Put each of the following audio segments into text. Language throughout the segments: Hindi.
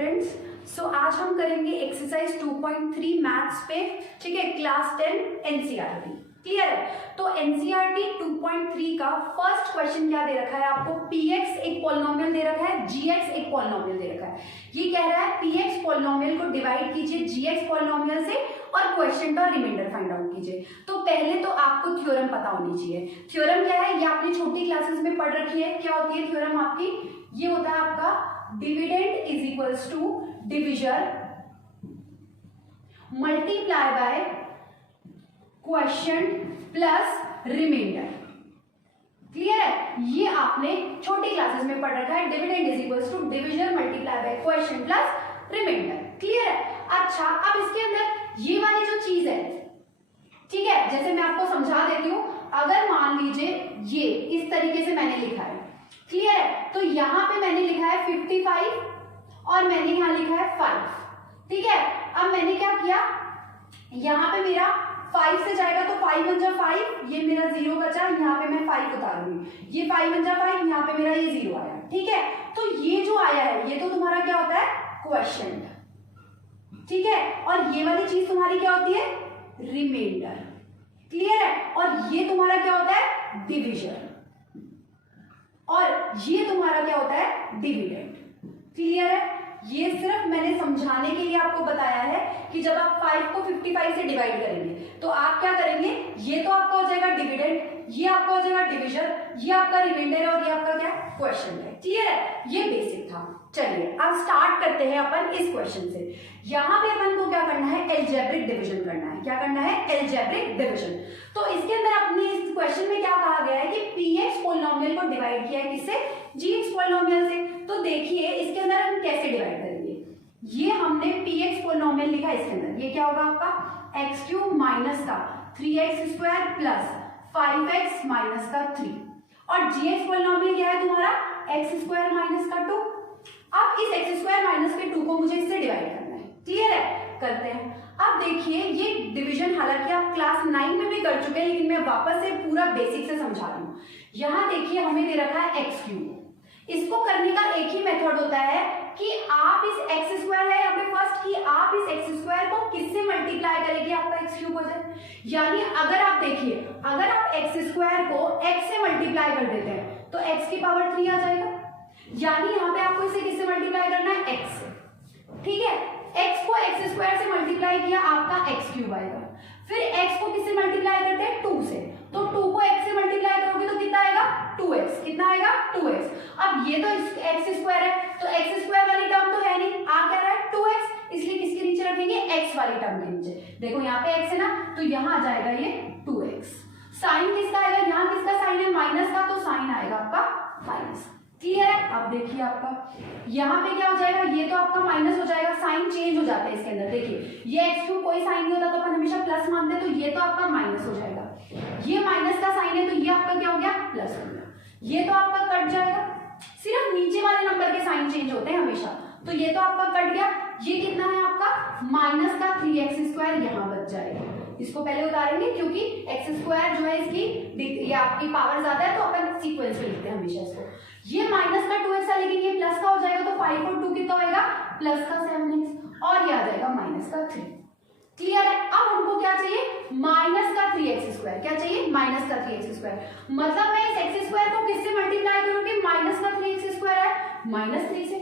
स्टूडेंट्स। आज हम करेंगे एक्सरसाइज 2.3 मैथ्स पे, ठीक है, क्लास 10 एनसीईआरटी। क्लियर है? तो एनसीईआरटी 2.3 का फर्स्ट क्वेश्चन क्या दे रखा है आपको? px एक पॉलिनोमियल दे रखा है, gx एक पॉलिनोमियल दे रखा है। ये कह रहा है px पॉलिनोमियल को डिवाइड कीजिए gx पॉलिनोमियल से और क्वेश्चन का रिमाइंडर फाइंड आउट कीजिए। तो पहले तो आपको थ्योरम पता होनी चाहिए। थ्योरम क्या है? ये आपने छोटी क्लासेस में पढ़ रखी है। क्या होती है थ्योरम आपकी? ये होता है आपका dividend is equals to division multiply by question plus reminder. Clear है? ये आपने छोटी क्लासेस में पढ़ रखा है। Dividend is equals to division multiply by question plus reminder. Clear है? अच्छा, अब इसके अंदर ये वाली जो चीज है, ठीक है, जैसे मैं आपको समझा देती हूं। अगर मान लीजिए ये इस तरीके से मैंने लिखा है, क्लियर है, तो यहां पे मैंने लिखा है 55 और मैंने यहां लिखा है 5। ठीक है, अब मैंने क्या किया, यहां पे मेरा 5 से जाएगा तो 5 बन जा 5, ये मेरा 0 बचा, यहाँ पे मैं 5 उतारूंगी, ये 5 बन जा 5, यहाँ पे मेरा ये 0 आया। ठीक है, तो ये जो आया है ये तो तुम्हारा क्या होता है? क्वेश्चन। ठीक है, और ये वाली चीज तुम्हारी क्या होती है? रिमाइंडर। क्लियर है? और ये तुम्हारा क्या होता है? डिविजन। और ये तुम्हारा क्या होता है? डिविडेंड। क्लियर है? ये सिर्फ मैंने समझाने के लिए आपको बताया है कि जब आप 5 को 55 से डिवाइड करेंगे तो आप क्या करेंगे, ये तो आपका हो जाएगा डिविडेंड, ये आपका हो जाएगा डिविजन, ये आपका रिमाइंडर है और ये आपका क्या? क्वेश्चन है। क्लियर है? ये बेसिक था। चलिए अब स्टार्ट करते हैं अपन इस क्वेश्चन से। यहां पे अपन को क्या करना है? एल्जेब्रिक डिवीजन करना है। क्या करना है? Algebraic division. तो इसके अंदर अपने इस क्वेश्चन में क्या कहा गया है कि px पॉलिनोमियल को डिवाइड किया है किससे? gx पॉलिनोमियल से। तो देखिए इसके अंदर हम कैसे डिवाइड करेंगे। ये हमने px पॉलिनोमियल लिखा है, इसके अंदर ये क्या होगा आपका? x क्यूब माइनस का 3x square plus 5x minus का 3, और gx पॉलिनोमियल क्या है तुम्हारा? x स्क्वायर माइनस का 2। अब इस x स्क्वायर माइनस के 2 को मुझे इससे डिवाइड करना है। क्लियर है? करते हैं। अब देखिए ये डिवीजन हालांकि आप क्लास 9 में भी कर चुके हैं, लेकिन मैं वापस से पूरा बेसिक से समझा रही हूँ। यहाँ देखिए हमें दे रखा है एक्स क्यूब। इसको करने का एक ही मेथड होता है कि आप इस एक्स स्क्वायर है यहाँ पे फर्स्ट, कि आप इस एक्स स्क्वायर को किससे मल्टीप्लाई करेंगे आपका एक्स क्यूब हो जाए। यानी अगर आप देखिए, अगर आप एक्स स्क्वायर को एक्स से मल्टीप्लाई कर देते हैं तो एक्स की पावर 3 आ जाएगा। यानी यहाँ पे आपको इसे किससे मल्टीप्लाई करना है? एक्स से। ठीक है, x को x स्क्वायर से मल्टीप्लाई किया, आपका x क्यूब आएगा। फिर x को किससे मल्टीप्लाई करते हैं? 2 से। तो 2 को x से मल्टीप्लाई करोगे तो कितना आएगा? 2x। कितना आएगा? 2x। अब ये तो x स्क्वायर है, तो x स्क्वायर वाली टर्म तो है नहीं, आ क्या रहा है? 2x, इसलिए किसके नीचे रखेंगे? x वाली टर्म के नीचे। देखो यहाँ पे x है ना, तो यहाँ आ जाएगा ये 2x। साइन किसका आएगा? यहाँ किसका साइन है? माइनस का, तो साइन आएगा आपका माइनस। क्लियर है? अब देखिए आपका यहाँ पे क्या हो जाएगा? ये तो आपका माइनस हो जाएगा, साइन चेंज हो जाता है इसके अंदर। देखिए ये एक्स क्यूब कोई साइन नहीं होता तो अपन हमेशा प्लस मानते हैं, तो ये तो आपका माइनस हो जाएगा। ये माइनस का साइन है तो ये आपका क्या हो गया? प्लस हो गया। ये तो आपका कट जाएगा, सिर्फ नीचे वाले नंबर के साइन चेंज होते हैं हमेशा, तो ये तो आपका कट गया। ये कितना है आपका? माइनस का 3x स्क्वायर यहाँ बच जाएगा। इसको पहले उतारेंगे क्योंकि एक्स स्क्वायर जो है इसकी ये आपकी पावर ज्यादा है, तो अपन सीक्वेंस में लिखते हैं हमेशा इसको। ये माइनस का 2x है, लेकिन ये प्लस का हो जाएगा, तो 5 और 2 कितना होगा? प्लस का 7x, और ये आ जाएगा माइनस का 3। क्लियर है? अब हमको क्या चाहिए? माइनस का 3x स्क्वायर। क्या चाहिए? माइनस का 3x स्क्वायर। मतलब मैं इस x स्क्वायर को किससे मल्टीप्लाई करूंगी? माइनस का 3x स्क्वायर है, माइनस 3 से।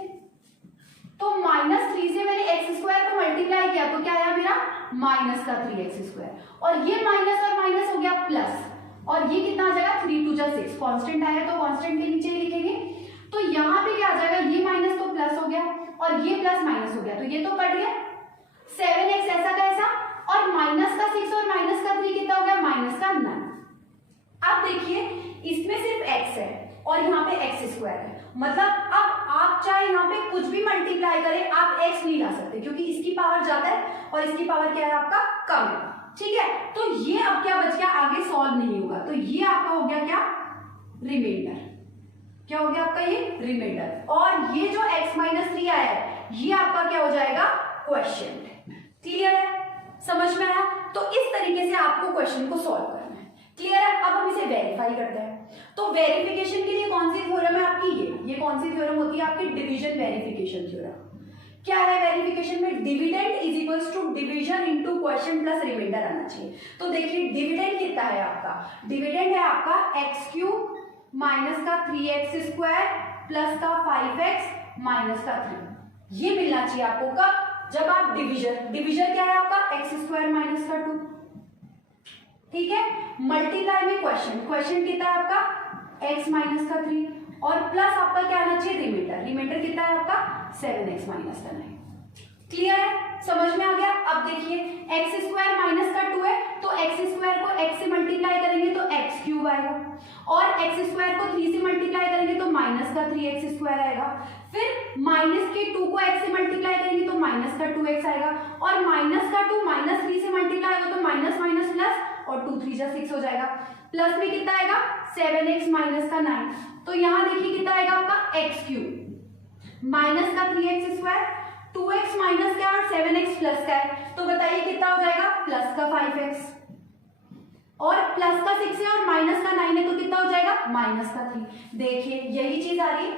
तो माइनस 3 से मैंने x स्क्वायर को मल्टीप्लाई किया तो क्या आया मेरा? माइनस का 3x स्क्वायर। और ये माइनस और माइनस हो गया प्लस, और ये कितना आ जाएगा? 3 2 जा 6। कांस्टेंट आया तो कांस्टेंट के नीचे ही लिखेंगे। तो यहाँ पे क्या आ जाएगा? ये माइनस तो प्लस हो गया और ये प्लस माइनस हो गया, तो ये तो कट गया। 7x ऐसा का ऐसा, और माइनस का 6 और माइनस का 3 कितना हो गया? माइनस का 9। अब देखिए इसमें सिर्फ x है और यहाँ पे x स्क्वायर है, मतलब अब आप चाहे यहाँ पे कुछ भी मल्टीप्लाई करें, आप x नहीं ला सकते क्योंकि इसकी पावर ज्यादा है और इसकी पावर क्या है आपका? कम है। ठीक है, तो ये अब क्या बच गया? आगे सॉल्व नहीं होगा, तो ये आपका हो गया क्या? रिमाइंडर। क्या हो गया आपका? ये रिमाइंडर। और ये जो x माइनस 3 आया है ये आपका क्या हो जाएगा? क्वेश्चन। क्लियर है? समझ में आया? तो इस तरीके से आपको क्वेश्चन को सॉल्व करना है। क्लियर है? अब हम इसे वेरीफाई करते हैं। तो वेरिफिकेशन के लिए कौन सी थ्योरम है आपकी? ये कौन सी थ्योरम होती है आपकी? Division verification theorem. क्या है वेरिफिकेशन में, dividend is equals to division into question plus reminder आना चाहिए। तो देखिए डिविडेंड कितना है आपका, डिविडेंड है आपका एक्स क्यूब माइनस का 3x स्क्वायर प्लस का 5x माइनस का 3, ये मिलना चाहिए आपको कब, जब आप डिवीजन क्या है आपका एक्स स्क्वायर माइनस का 2, ठीक है, मल्टीप्लाई में क्वेश्चन कितना है आपका x माइनस का 3 और प्लस आपका क्या आना चाहिए रिमाइंडर कितना है आपका 7x माइनस का 9। क्लियर है, समझ में आ गया। अब देखिए एक्स स्क्वायर माइनस का 2 है तो एक्स स्क्वायर को x से मल्टीप्लाई करेंगे तो एक्स क्यूब आएगा और एक्स स्क्वायर को 3 से मल्टीप्लाई करेंगे तो माइनस का 3x स्क्वायर आएगा, फिर माइनस के 2 को x से मल्टीप्लाई करेंगे तो माइनस का 2x आएगा और माइनस का 2 माइनस 3 से मल्टीप्लाई होगा तो माइनस माइनस प्लस और 2 3 जा 6 हो जाएगा, प्लस में कितना आएगा 7x माइनस का 9, तो यहाँ देखिए कितना आएगा आपका एक्स क्यूब माइनस का 3x स्क्वायर 2x माइनस का और 7x प्लस का है, तो बताइए कितना हो जाएगा प्लस का 5x और प्लस का 6 है और माइनस का 9 है तो कितना हो जाएगा माइनस का 3। देखिए यही चीज आ रही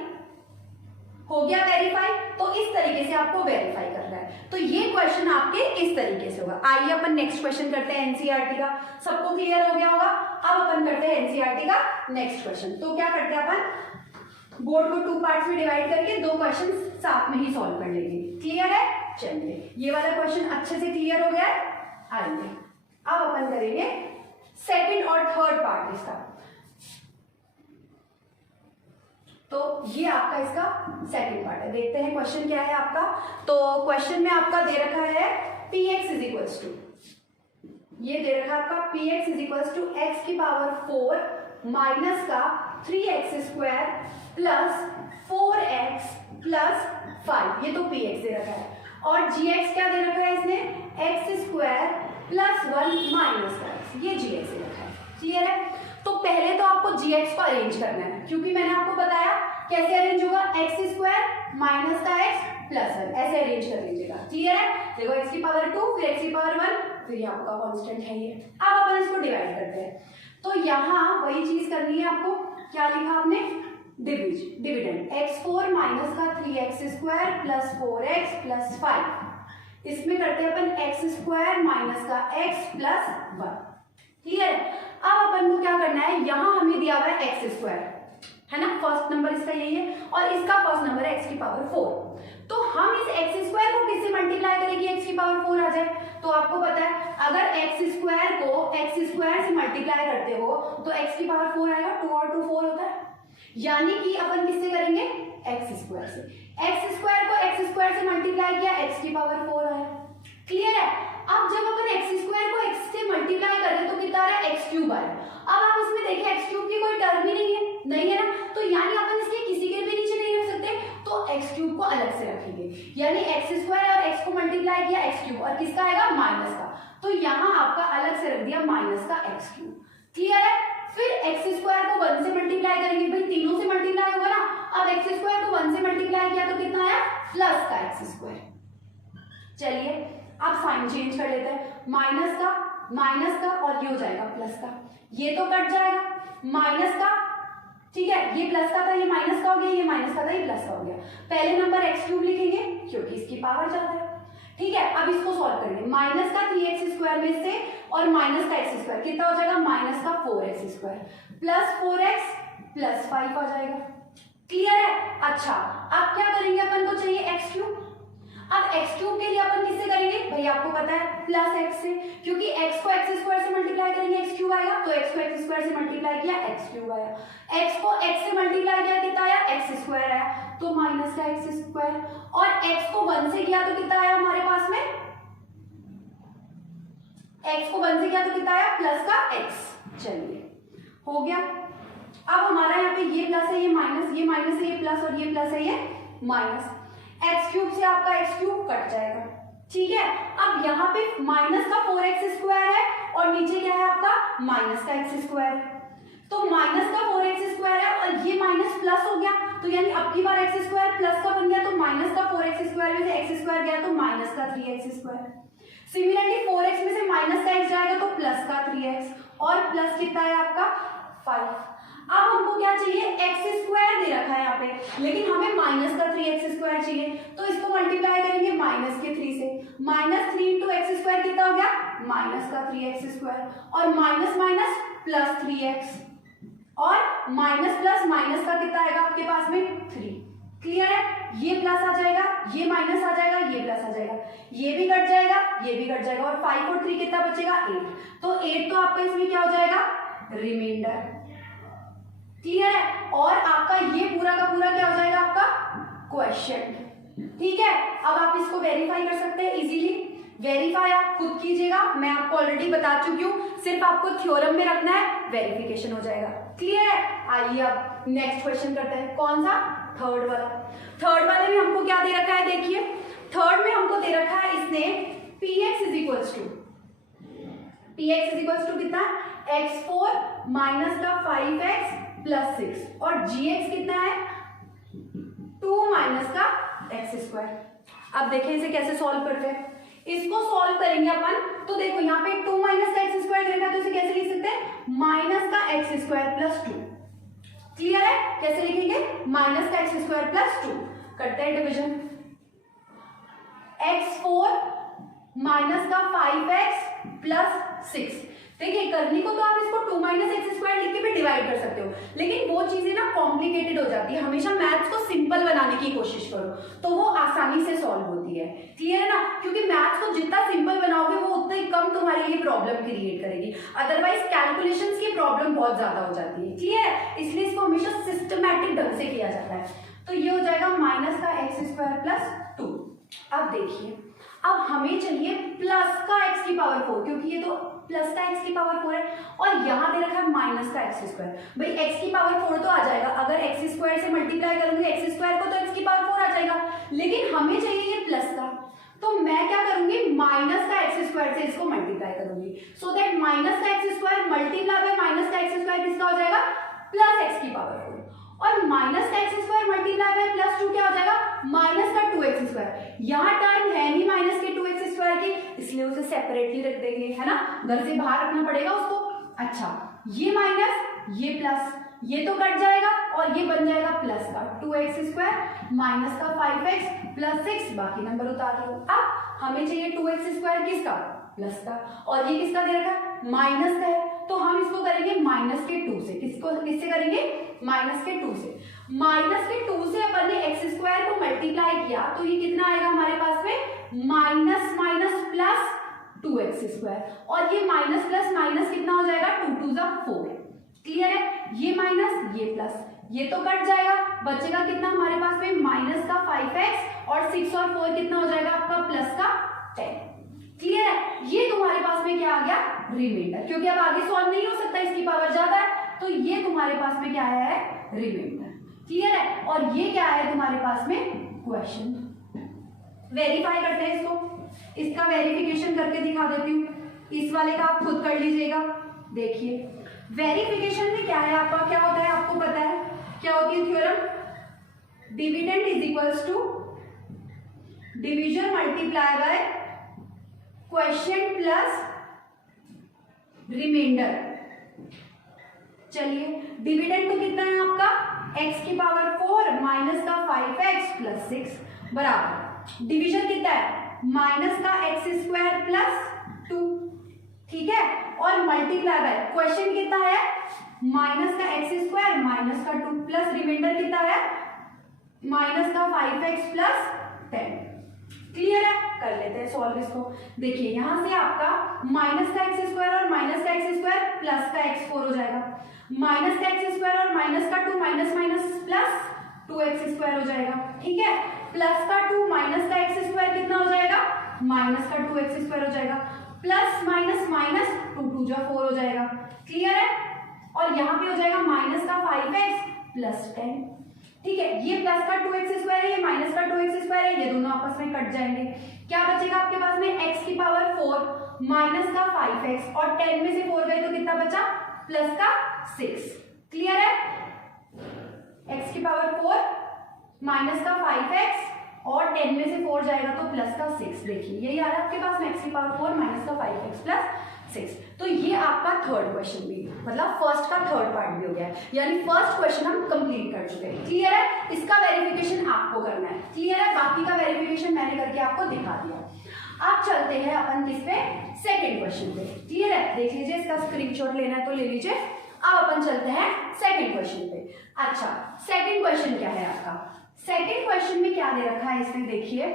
हो गया वेरीफाई, तो इस तरीके से आपको वेरीफाई करना है। तो ये क्वेश्चन आपके इस तरीके से होगा। आइए अपन नेक्स्ट क्वेश्चन करते हैं एनसीईआरटी का, सबको क्लियर हो गया होगा। अब अपन करते हैं एनसीईआरटी का नेक्स्ट क्वेश्चन। तो क्या करते हैं अपन बोर्ड को 2 पार्ट्स में डिवाइड करके 2 क्वेश्चन साथ में ही सॉल्व कर लेंगे। क्लियर है, चलिए ये वाला क्वेश्चन अच्छे से क्लियर हो गया है। आइए अब अपन करेंगे सेकंड और थर्ड पार्ट इसका। तो ये आपका इसका सेकंड पार्ट है, देखते हैं क्वेश्चन क्या है आपका। तो क्वेश्चन में आपका दे रखा है px इज इक्वल्स टू, ये दे रखा है आपका px is equals to x की पावर 4 माइनस का 3x square plus 4x plus 5, ये तो px दे रखा है और gx क्या दे रखा है इसने x स्क्वायर प्लस 1 माइनस का x, ये gx दे रखा है। क्लियर है, तो पहले तो आपको gx को अरेंज करना है, क्योंकि मैंने आपको बताया कैसे अरेंज होगा, एक्स स्क्वायर माइनस का एक्स प्लस 1 ऐसे अरेंज कर लीजिएगा। क्लियर है, देखो x की पावर 2 फिर x की पावर 1 फिर ये आपका कांस्टेंट है ये। अब अपन इसको डिवाइड करते हैं, तो यहाँ वही चीज करनी है आपको, क्या लिखा आपने डिविडेंड x4 माइनस का 3x square plus 4x plus 5, इसमें करते हैं अपन एक्स स्क्वायर माइनस का x प्लस 1। क्लियर, अब अपन को क्या करना है, यहाँ हमें दिया हुआ है एक्स स्क्वायर है ना, फर्स्ट नंबर इसका यही है और इसका फर्स्ट नंबर है x की पावर 4, तो हम इस x स्क्वायर को किससे मल्टीप्लाई करें कि x की पावर 4 आ जाए। तो आपको पता है अगर x स्क्वायर को x स्क्वायर से मल्टीप्लाई करते हो तो x की पावर 4 आएगा, 2 और 2 4 होता है, यानी कि अपन किससे करेंगे x स्क्वायर से। x स्क्वायर को x स्क्वायर से मल्टीप्लाई किया x की पावर 4 आया। क्लियर है, अब जब अपन x स्क्वायर को x से मल्टीप्लाई कर रहे तो कितना आ रहा है x क्यूब आया। अब आप इसमें देखिए x क्यूब की कोई टर्म ही नहीं है ना, तो यानी अपन इसके किसी के भी नीचे नहीं रख सकते, तो x क्यूब को अलग से रखेंगे, यानी x स्क्वायर और x को मल्टीप्लाई किया x क्यूब और किसका आएगा माइनस का, तो यहाँ आपका अलग से रख दिया माइनस का x क्यूब। क्लियर है, फिर x स्क्वायर को 1 से मल्टीप्लाई करेंगे, भाई तीनों से मल्टीप्लाई होगा ना, अब x स्क्वायर को 1 से मल्टीप्लाई किया तो कितना आया प्लस का x स्क्वायर। चलिए अब साइन चेंज कर लेते हैं, माइनस का और ये हो जाएगा प्लस का, ये तो कट जाएगा माइनस का, ठीक है, ये प्लस का था ये माइनस का हो गया, ये माइनस का था ये प्लस का हो गया। पहले नंबर एक्स क्यूब लिखेंगे क्योंकि इसकी पावर ज्यादा है। ठीक है, अब इसको सॉल्व करेंगे, माइनस का 3x स्क्वायर में से और माइनस का x स्क्वायर कितना हो जाएगा माइनस का 4x square plus 4x plus 5 आ जाएगा। क्लियर है, अच्छा अब क्या करेंगे, अपन को चाहिए x क्यूब। अब x क्यूब के लिए अपन किससे करेंगे, भाई आपको पता है प्लस x से, क्योंकि x को x स्क्वायर से मल्टीप्लाई करेंगे x क्यूब आएगा, तो x को x स्क्वायर से मल्टीप्लाई किया x क्यूब आया, x को x से मल्टीप्लाई किया कितना आया x स्क्वायर आया, तो माइनस का x स्क्वायर, और x को 1 से किया तो कितना आया हमारे पास में, x को 1 से किया तो कितना आया प्लस का x। चलिए हो गया, अब हमारा यहाँ पे ये प्लस है ये माइनस है ये प्लस और ये प्लस है ये माइनस, एक्स क्यूब से आपका एक्स क्यूब कट जाएगा। ठीक है, अब यहाँ पे माइनस का 4x स्क्वायर है और नीचे क्या है आपका माइनस का x स्क्वायर, तो माइनस का 4x स्क्वायर है और ये माइनस प्लस हो गया, तो यानी अब की बार x स्क्वायर प्लस का बन गया, तो माइनस का 4x स्क्वायर में से x स्क्वायर गया तो माइनस का 3x स्क्वायर। सिमिलरली 4x में से माइनस का x जाएगा तो प्लस का 3x और प्लस कितना है आपका 5। अब हमको क्या चाहिए, एक्स स्क्वायर दे रखा है यहाँ पे, लेकिन हमें माइनस का 3x स्क्वायर चाहिए, तो इसको मल्टीप्लाई करेंगे माइनस के 3 से, माइनस 3 इंटू एक्स स्क्वायर कितना हो गया, माइनस का 3x स्क्वायर, और माइनस माइनस प्लस 3x, और माइनस प्लस माइनस का कितना आएगा आपके पास में 3। क्लियर है, ये प्लस आ जाएगा, ये माइनस आ जाएगा, ये प्लस आ जाएगा, ये भी कट जाएगा, ये भी कट जाएगा, और 5 और 3 कितना बचेगा 8। तो 8 तो आपका इसमें क्या हो जाएगा, रिमाइंडर। क्लियर है, और आपका ये पूरा का पूरा क्या हो जाएगा आपका क्वेश्चन। ठीक है, अब आप इसको वेरीफाई कर सकते हैं इजीली। वेरीफाई आप खुद कीजिएगा, मैं आपको ऑलरेडी बता चुकी हूँ, सिर्फ आपको थ्योरम में रखना है, वेरिफिकेशन हो जाएगा। क्लियर है, आइए अब नेक्स्ट क्वेश्चन करते हैं। कौन सा, थर्ड वाला। थर्ड वाले में हमको क्या दे रखा है, देखिए थर्ड में हमको दे रखा है इसने px इज इक्वल्स टू कितना, x4 माइनस का 5x प्लस 6, और gx कितना है 2 माइनस का x स्क्वायर। अब देखिए इसे कैसे सॉल्व करते हैं। इसको सॉल्व करेंगे अपन, तो देखो यहाँ पे 2 माइनस का एक्स स्क्वायर देखा, तो इसे कैसे लिख सकते हैं, माइनस का एक्स स्क्वायर प्लस 2। क्लियर है, कैसे लिखेंगे, माइनस का एक्स स्क्वायर प्लस 2। करते हैं डिवीजन, x4 माइनस का 5x प्लस 6। देखिए करने को तो आप इसको 2 माइनस एक्स स्क्वायर लिख के भी डिवाइड कर सकते हो, लेकिन वो चीजें ना कॉम्प्लिकेटेड हो जाती है। हमेशा मैथ्स को सिंपल बनाने की कोशिश करो, तो वो आसानी से सॉल्व होती है। क्लियर है ना, क्योंकि मैथ्स को जितना सिंपल बनाओगे वो उतना ही कम तुम्हारे लिए प्रॉब्लम क्रिएट करेगी, अदरवाइज कैलकुलेशंस की प्रॉब्लम बहुत ज्यादा हो जाती है। क्लियर है, इसलिए इसको हमेशा सिस्टमैटिक ढंग से किया जाता है। तो ये हो जाएगा माइनस का एक्स स्क्वायर प्लस 2। अब देखिए, अब हमें चाहिए प्लस का एक्स की पावर 4, क्योंकि ये तो प्लस का एक्स की पावर 4 है, और यहाँ दे रखा है माइनस का एक्स स्क्वायर। भाई एक्स की पावर 4 तो आ जाएगा, अगर एक्स स्क्वायर से मल्टीप्लाई करूंगी एक्स स्क्वायर को तो एक्स की पावर 4 आ जाएगा, लेकिन हमें चाहिए ये प्लस का। तो मैं क्या करूंगी, माइनस का एक्स स्क्वायर से इसको मल्टीप्लाई करूंगी, सो दैट माइनस का x square multiply by minus का एक्स स्क्वायर किसका हो जाएगा, प्लस एक्स की पावर 4, और माइनस का x square multiply by plus 2 क्या हो जाएगा, माइनस का 2x स्क्वायर। यहाँ टर्म है नहीं माइनस के 2x स्क्वायर की, इसलिए उसे सेपरेटली रख देंगे, है ना, घर से बाहर रखना पड़ेगा उसको। अच्छा, ये माइनस ये प्लस, ये तो कट जाएगा और ये बन जाएगा प्लस का 2x स्क्वायर माइनस का 5x प्लस 6, बाकी नंबर उतार दो। अब हमें चाहिए 2x स्क्वायर किसका, प्लस का, और ये किसका दे रखा है, माइनस का है, तो हम इसको करेंगे माइनस के 2 से। किससे करेंगे, माइनस के 2 से। माइनस के 2 से अपन ने एक्स स्क्वायर को मल्टीप्लाई किया, तो ये कितना आएगा हमारे पास में, minus minus plus 2x square, और ये माइनस प्लस माइनस कितना हो जाएगा, 2 2 जा 4। क्लियर है, ये माइनस ये प्लस, ये तो कट जाएगा, बचेगा कितना हमारे पास में, माइनस का 5x, और 6 और 4 कितना हो जाएगा आपका, प्लस का 10। क्लियर है, ये तुम्हारे पास में क्या आ गया, रिमाइंडर, क्योंकि अब आगे सॉल्व नहीं हो सकता, इसकी पावर ज्यादा है, तो ये तुम्हारे पास में क्या आया है, रिमाइंडर। क्लियर है, और ये क्या है तुम्हारे पास में, क्वेश्चन। वेरीफाई करते हैं इसको, इसका वेरिफिकेशन करके दिखा देती हूँ, इस वाले का आप खुद कर लीजिएगा। देखिए वेरिफिकेशन में क्या है आपका, क्या होता है आपको पता है, क्या होती है theorem, dividend is equals to division multiply by question plus reminder. चलिए डिविडेंड तो कितना है आपका, x की पावर 4 माइनस का 5x प्लस 6 बराबर डिवीजन कितना है, माइनस का एक्स स्क्वायर प्लस 2। ठीक है, और मल्टीप्लाई बाय क्वेश्चन कितना है, माइनस का एक्स स्क्वायर माइनस का 2 प्लस रिमाइंडर कितना है, माइनस का 5x प्लस 10। क्लियर है, कर लेते हैं सॉल्व इसको। देखिए यहां से आपका माइनस का एक्स स्क्वायर और माइनस का एक्स स्क्वायर प्लस का x4 हो जाएगा, माइनस का एक्स स्क्वायर और माइनस का 2 minus minus plus 2x square हो जाएगा। ठीक है, प्लस का 2 माइनस का एक्स स्क्वायर कितना हो जाएगा, माइनस का 2x स्क्वायर हो जाएगा, प्लस माइनस माइनस 2 2 जा 4 हो जाएगा। क्लियर है, और यहाँ पे हो जाएगा माइनस का 5x प्लस 10। ठीक है, ये प्लस का 2x स्क्वायर है, ये माइनस का 2x स्क्वायर है, ये दोनों आपस में कट जाएंगे। क्या बचेगा आपके पास में, x की पावर 4 माइनस का 5x, और 10 में से 4 गए तो कितना बचा, प्लस का 6। क्लियर है, x की पावर 4 माइनस का 5x, और 10 में से 4 जाएगा तो प्लस का 6। देखिए यही आ रहा है आपके पास में, x की पावर 4 माइनस का 5x प्लस 6। तो ये आपका थर्ड क्वेश्चन भी, मतलब फर्स्ट का थर्ड पार्ट भी हो गया है, यानी फर्स्ट क्वेश्चन हम कंप्लीट कर चुके हैं। क्लियर है? इसका वेरिफिकेशन आपको करना है। क्लियर है? बाकी का वेरिफिकेशन मैंने करके आपको दिखा दिया। अब चलते हैं अपन किस पे? सेकंड क्वेश्चन पे। क्लियर है? देख लीजिए, इसका स्क्रीनशॉट लेना है तो ले लीजिए। अब अपन चलते हैं सेकंड क्वेश्चन पे। अच्छा, सेकंड क्वेश्चन क्या है आपका? सेकंड क्वेश्चन में क्या दे रखा है इसमें देखिए।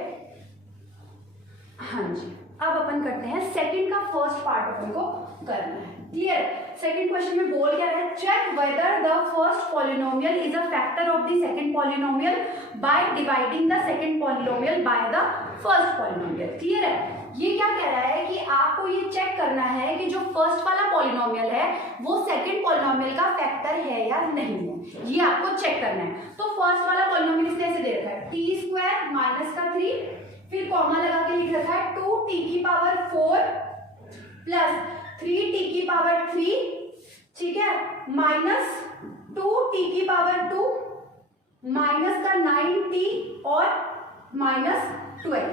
हाँ जी, अब अपन करते हैं सेकंड का फर्स्ट पार्ट अपन को करना है। क्लियर? सेकंड क्वेश्चन में बोल क्या रहा है? Check whether the first polynomial is a factor of the second polynomial by dividing the second polynomial by the first polynomial. Clear है? ये क्या कह रहा है कि आपको ये चेक करना है कि जो फर्स्ट वाला पॉलिनोमियल है वो सेकंड पॉलिनोमियल का फैक्टर है या नहीं है, ये आपको चेक करना है। तो फर्स्ट वाला पॉलिनोमियल इसने ऐसे दे रखा है t² माइनस का 3, फिर कॉमा लगा के लिख रखा है 2t की पावर 4 प्लस 3t की पावर 3, ठीक है, माइनस 2t की पावर 2 माइनस का 9t और माइनस 12,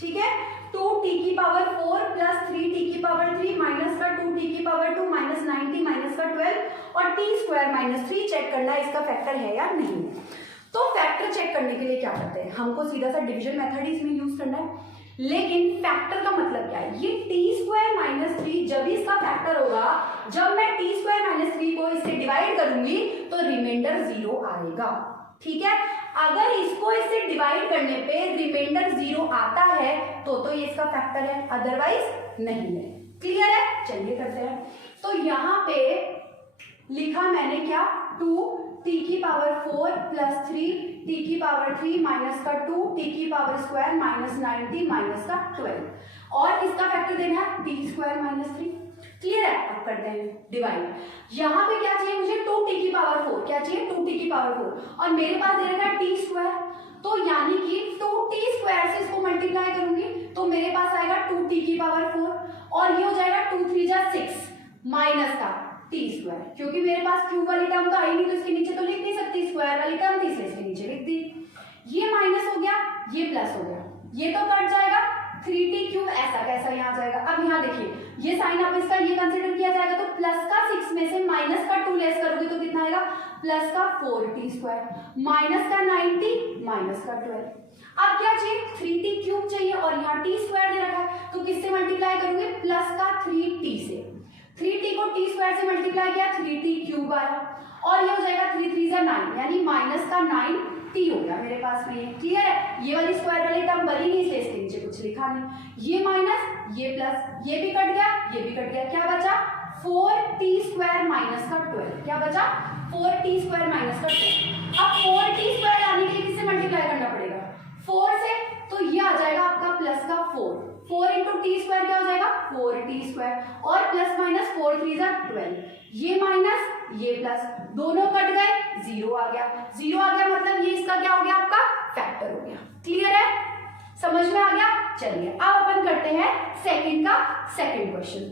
ठीक है, 2t की पावर 4 प्लस 3t की पावर 3 माइनस का 2t की पावर 2 माइनस 9t माइनस का 12 और t² माइनस 3 चेक करना है इसका फैक्टर है या नहीं है। तो फैक्टर चेक करने के लिए क्या करते हैं? हमको सीधा सा डिवीजन मेथड ही इसमें यूज करना है, लेकिन फैक्टर का मतलब क्या है? ये t² माइनस 3 जब इसका फैक्टर होगा, जब मैं t² माइनस 3 को इससे डिवाइड करूंगी तो रिमाइंडर 0 आएगा। ठीक है, अगर इसको इससे डिवाइड करने पे रिमाइंडर 0 आता है तो ये इसका फैक्टर है, अदरवाइज नहीं है। क्लियर है? चलिए करते हैं। तो यहाँ पे लिखा मैंने क्या? 2t की पावर 4 प्लस 3t की पावर 3 माइनस का 2t की power square minus 9t minus का 12 और इसका फैक्टर देना है t² माइनस 3। क्लियर है? अब करते हैं डिवाइड। यहाँ पे क्या चाहिए मुझे? 2t की पावर 4। क्या चाहिए? 2t की पावर 4 और मेरे पास दे रखा है t², तो यानी कि 2t² से इसको मल्टीप्लाई करूंगी तो मेरे पास आएगा 2t की पावर 4 और ये हो जाएगा 2 3 जा 6 माइनस का t², क्योंकि मेरे पास क्यूब वाली टर्म तो आई नहीं तो इसके नीचे तो लिख नहीं सकती, स्क्वायर वाली टर्म थी इसलिए इसके नीचे लिख दी। ये माइनस हो गया, ये प्लस हो गया, ये तो कट जाएगा, 3t³ ऐसा कैसा यहाँ जाएगा। अब यहाँ देखिए, ये साइन अब इसका ये कंसीडर किया जाएगा तो प्लस का 6 में से माइनस का 2 लेस करोगे तो कितना आएगा? प्लस का 4t² माइनस का 9t माइनस का 12। अब क्या चाहिए? 3t³ चाहिए और यहाँ t² दे रखा है तो किससे मल्टीप्लाई करोगे? प्लस का 3t से। 3t को t² से मल्टीप्लाई किया, 3t³ आया और ये हो जाएगा 3 3 जा 9 यानी माइनस का 9t हो गया मेरे पास में। ये क्लियर है? ये वाली स्क्वायर वाली टर्म बनी नहीं इसलिए इसके नीचे कुछ लिखा नहीं। ये माइनस, ये प्लस, ये भी कट गया, ये भी कट गया, क्या बचा? 4t² माइनस का 12। क्या बचा? 4t² माइनस का 12। अब 4t² आने के लिए किससे मल्टीप्लाई करना पड़ेगा? 4 से, तो ये आ जाएगा आपका प्लस का 4 इंटू t² क्या हो जाएगा? 4t² और प्लस माइनस 4 3 जा 12, ये माइनस ये प्लस, दोनों कट गए, 0 आ गया। 0 आ गया मतलब ये इसका क्या हो गया? आपका फैक्टर हो गया। क्लियर है? समझ में आ गया? चलिए अब अपन करते हैं सेकंड का सेकंड क्वेश्चन।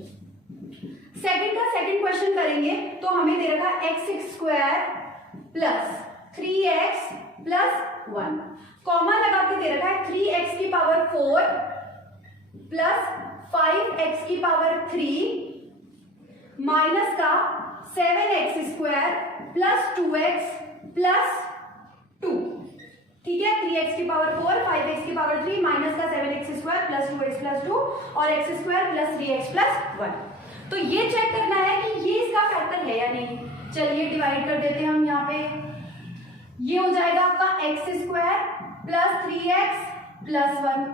सेकंड का सेकंड क्वेश्चन करेंगे तो हमें दे रखा x² plus 3x plus 1, comma लगा के दे रखा है 3x की पावर 4 प्लस 5x की पावर 3 माइनस का 7x² प्लस 2x प्लस 2। ठीक है, 3x की पावर 4 5x की पावर 3 माइनस का 7x² प्लस 2x प्लस 2 और x² प्लस 3x प्लस 1। तो ये चेक करना है कि ये इसका फैक्टर है या नहीं। चलिए डिवाइड कर देते हैं हम यहाँ पे। ये हो जाएगा आपका x² plus 3x plus 1,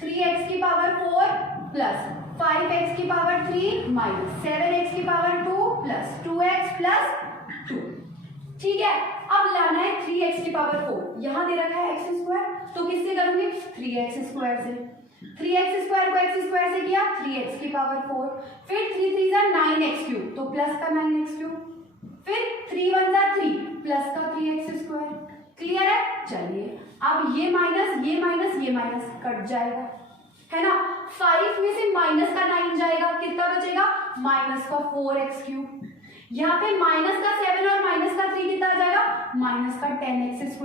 3x की पावर 4 प्लस 5x की पावर 3 माइनस 7x की पावर 2 प्लस 2x प्लस 2। ठीक है, अब लाना है 3x की पावर 4। यहाँ दे रखा है x² तो किससे करूंगी? 3x² से। 3x² को x² से किया, 3x की पावर 4, फिर 3 3 जा 9x³ तो प्लस का 9x³, फिर 3 1 जा 3 प्लस का 3x²। क्लियर है? चलिए अब ये माइनस ये माइनस ये माइनस कट जाएगा, है ना। 5 में से माइनस का 9 जाएगा, कितना बचेगा? माइनस का 4x³ यहाँ पे माइनस का 7 और माइनस का 3 कितना आ जाएगा? माइनस का 10x²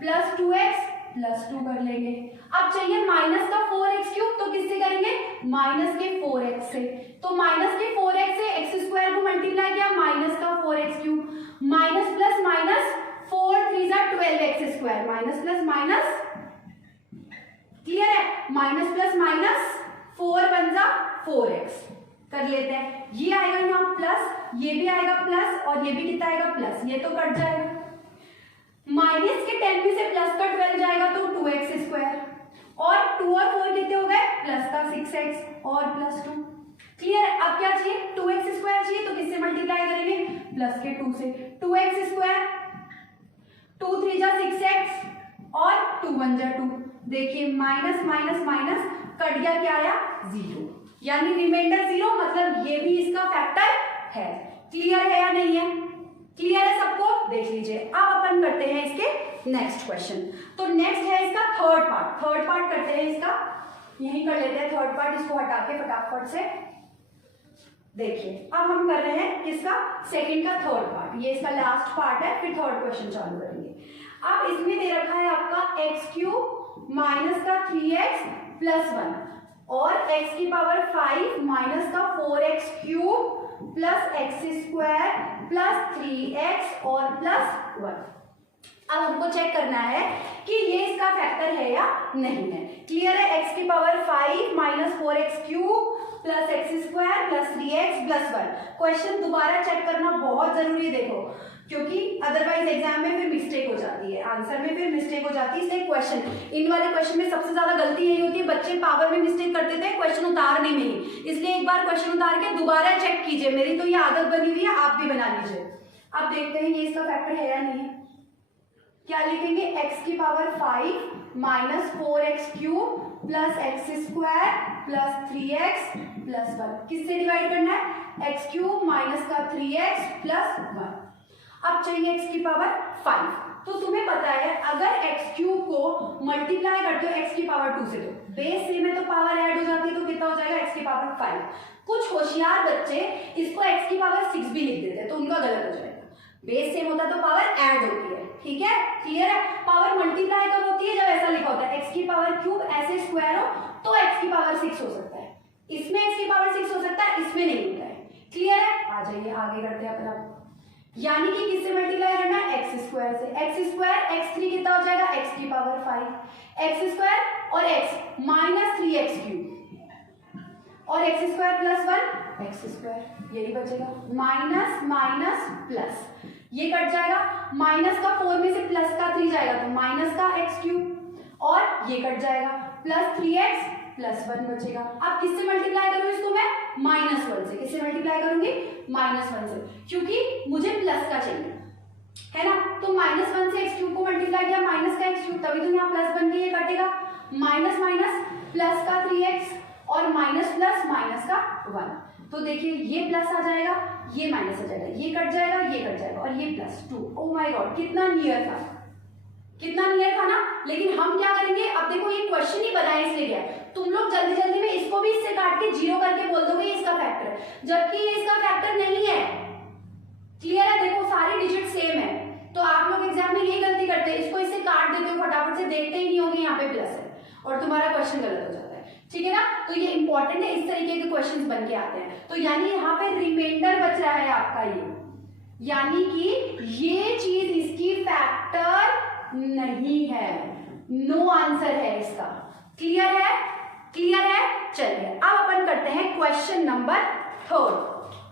प्लस 2x प्लस 2 कर लेंगे। अब चाहिए माइनस का 4x³ तो किससे करेंगे? माइनस के 4x से। तो तो माइनस के 4x से एक्स स्क्वायर को मल्टीप्लाई किया, माइनस का 4x cube, minus plus minus 4 3 जा 12x square, minus plus minus, clear है, माइनस प्लस माइनस 4 1 जा 4x कर लेते हैं। ये आएगा यहाँ प्लस, ये भी आएगा प्लस और ये भी कितना आएगा प्लस, ये तो कट जाएगा। माइनस के 10 में से प्लस का 12 जाएगा तो 2x स्क्वायर, और 2 और 4 कितने हो गए, प्लस का 6x और प्लस 2। क्लियर है। अब क्या चाहिए, 2x स्क्वायर चाहिए, तो किससे मल्टीप्लाई करेंगे, प्लस के 2 से, 2x स्क्वायर, 2 3 जा 6x और 2 1 जा 2। देखिए माइनस माइनस माइनस कट गया, क्या आया, 0, यानी रिमाइंडर 0, मतलब ये भी इसका फैक्टर है। क्लियर है या नहीं है, क्लियर है सबको, देख लीजिए। अब अपन करते हैं इसके नेक्स्ट क्वेश्चन। तो नेक्स्ट है इसका थर्ड पार्ट करते हैं इसका, यही कर लेते हैं थर्ड पार्ट, इसको हटा के फटाफट से। देखिए अब हम कर रहे हैं इसका सेकंड का थर्ड पार्ट, ये इसका लास्ट पार्ट है, फिर थर्ड क्वेश्चन चालू करेंगे। अब इसमें दे रखा है आपका एक्स क्यूब माइनस का 3x प्लस 1 और x की पावर 5 माइनस का 4x cube plus x square plus 3x और प्लस 1। अब हमको चेक करना है कि ये इसका फैक्टर है या नहीं है। क्लियर है, x की power 5 minus 4x cube plus x square plus 3x plus 1। Question दोबारा चेक करना बहुत जरूरी, देखो, क्योंकि अदरवाइज एग्जाम में फिर मिस्टेक हो जाती है, आंसर में फिर मिस्टेक हो जाती है। इसलिए क्वेश्चन, इन वाले क्वेश्चन में सबसे ज्यादा गलती यही होती है, बच्चे पावर में मिस्टेक करते थे क्वेश्चन उतारने में ही। इसलिए एक बार क्वेश्चन उतार के दोबारा चेक कीजिए, मेरी तो ये आदत बनी हुई है, आप भी बना लीजिए। अब देखते हैं ये इसका फैक्टर है या नहीं है। क्या लिखेंगे, x की power 5 minus 4x cube plus x square plus 3x plus 1, किससे डिवाइड करना है, x क्यूब माइनस का 3x प्लस 1। अब चाहिए x की पावर 5, तो तुम्हें पता है अगर x क्यूब को मल्टीप्लाई करते हो x की पावर 2 से, तो बेस सेम है तो पावर ऐड हो जाती है, तो कितना हो जाएगा x की पावर 5। कुछ होशियार बच्चे इसको x की पावर 6 भी लिख देते हैं, तो उनका गलत हो जाएगा। बेस सेम होता है तो पावर ऐड होती है, ठीक है, क्लियर है। पावर मल्टीप्लाई कब होती है, जब ऐसा लिखा होता है x की पावर क्यूब ऐसे स्क्वायर हो तो x की पावर 6 हो सकता है, इसमें x की पावर 6 हो सकता है, इसमें नहीं होता है। क्लियर है, आ जाइए आगे करते हैं अपना। यानी कि किससे मल्टीप्लाई करना है, एक्स स्क्वायर से। एक्स स्क्वायर x3 कितना हो जाएगा, x की पावर 5, एक्स स्क्वायर और x माइनस 3x क्यूब और x square plus 1 x square, यही बचेगा, माइनस माइनस प्लस, ये कट जाएगा, माइनस का 4 में से प्लस का 3 जाएगा तो माइनस का x क्यूब और ये कट जाएगा, प्लस 3x प्लस 1 बचेगा। अब किससे मल्टीप्लाई करूं इसको मैं, -1 से। किससे मल्टीप्लाई करूंगी, -1 से, क्योंकि मुझे प्लस का चाहिए है ना। तो -1 से x क्यूब को मल्टीप्लाई किया, माइनस का x क्यूब, तभी तो यहाँ प्लस बन के ये कटेगा, माइनस माइनस प्लस का 3x और माइनस प्लस माइनस का 1। तो देखिए ये प्लस आ जाएगा, ये माइनस आ जाएगा, ये कट जाएगा, ये कट जाएगा और ये प्लस 2। ओ माय गॉड, कितना नियर था, कितना नियर था ना। लेकिन हम क्या करेंगे, अब देखो ये क्वेश्चन ही बनाया इसलिए गया, तुम लोग जल्दी जल्दी में इसको भी इससे काट के 0 करके बोल दोगे ये इसका फैक्टर है, जबकि ये इसका फैक्टर नहीं है। क्लियर है, देखो सारी डिजिट सेम है, तो आप लोग एग्जाम में यही गलती करते हैं, इसको इससे काट देते हो फटाफट से, देखते ही नहीं होंगे यहाँ पे प्लस है और तुम्हारा क्वेश्चन गलत हो जाता है, ठीक है ना। तो ये इंपॉर्टेंट है, इस तरीके के क्वेश्चंस बन के आते हैं। तो यानी यहाँ पे रिमाइंडर बच रहा है आपका ये, यानी कि ये चीज इसकी फैक्टर नहीं है, नो आंसर है इसका। क्लियर है, क्लियर है। चलिए अब अपन करते हैं क्वेश्चन नंबर 3।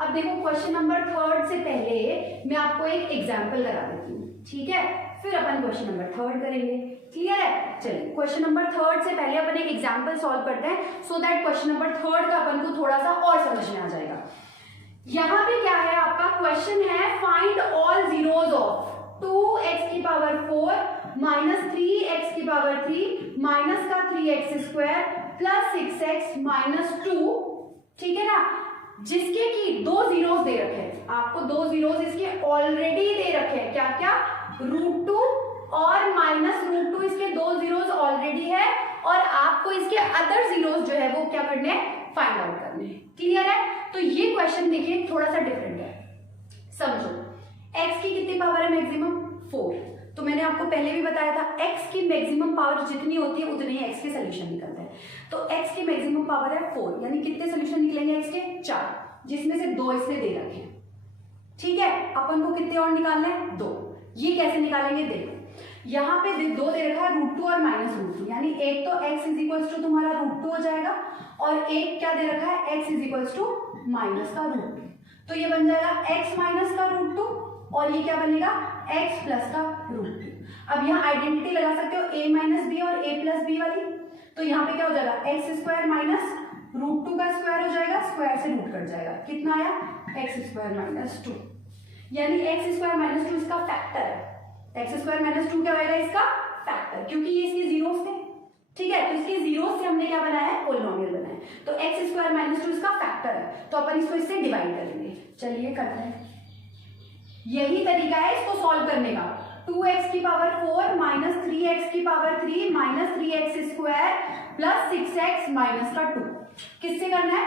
अब देखो क्वेश्चन नंबर 3 से पहले मैं आपको एक एग्जांपल करा देती हूँ, ठीक है, फिर अपन क्वेश्चन नंबर 3 करेंगे। क्लियर है, चलिए क्वेश्चन नंबर 3 से पहले अपन एक एग्जांपल सॉल्व करते हैं, सो दैट क्वेश्चन नंबर 3 का अपन को थोड़ा सा और समझ में आ जाएगा। यहाँ पे क्या है, आपका क्वेश्चन है find all zeros of 2x की पावर 4 माइनस 3x की पावर 3 माइनस का 3x square plus 6x minus 2, ठीक है ना, जिसके की 2 जीरोस दे रखे हैं आपको, 2 जीरोस इसके ऑलरेडी दे रखे हैं, क्या क्या, √2 और माइनस √2, इसके 2 जीरोस ऑलरेडी है और आपको इसके अदर जीरोस जो है वो क्या करने हैं, फाइंड आउट करने हैं। क्लियर है। तो ये क्वेश्चन देखिए थोड़ा सा डिफरेंट है, समझो। x की कितनी पावर है मैक्सिमम, 4, तो मैंने आपको पहले भी बताया था x की मैक्सिमम पावर जितनी होती है उतने ही x के सोल्यूशन निकलते हैं। तो x की मैक्सिमम पावर है 4, यानी कितने सोल्यूशन निकलेंगे x के? 4, जिसमें से 2 इसने दे रखे हैं। ठीक है, अपन को कितने और निकालना है? 2। ये कैसे निकालेंगे? देखो यहाँ पे 2 दे रखा है √2 और -√2, यानी एक तो x इज इक्वल्स टू तुम्हारा √2 हो जाएगा और एक क्या दे रखा है? x is equals to minus का √2। तो ये बन जाएगा x माइनस का √2 और ये क्या बनेगा? x प्लस का √2। अब यहाँ आइडेंटिटी लगा सकते हो a माइनस बी और a प्लस बी वाली। तो यहाँ पे क्या हो जाएगा? एक्स स्क्वायर माइनस √2 का स्क्वायर हो जाएगा, स्क्वायर से रूट कट जाएगा। कितना आया? एक्स स्क्वायर माइनस 2, यानी एक्स स्क्वायर माइनस 2 इसका फैक्टर है। एक्स स्क्वायर माइनस 2 क्या होगा? इसका फैक्टर, क्योंकि ये इसके जीरोस थे। ठीक है, तो इसके जीरोस से हमने क्या बनाया है? पोलिनोमियल बनाया है। तो एक्स स्क्वायर माइनस 2 इसका फैक्टर है, तो अपन इसको इससे डिवाइड करेंगे। चलिए करते हैं। यही तरीका है इसको सॉल्व करने का। 2x की पावर 4 माइनस 3x की power 3 minus 3x square plus 6x minus का 2। किससे करना है?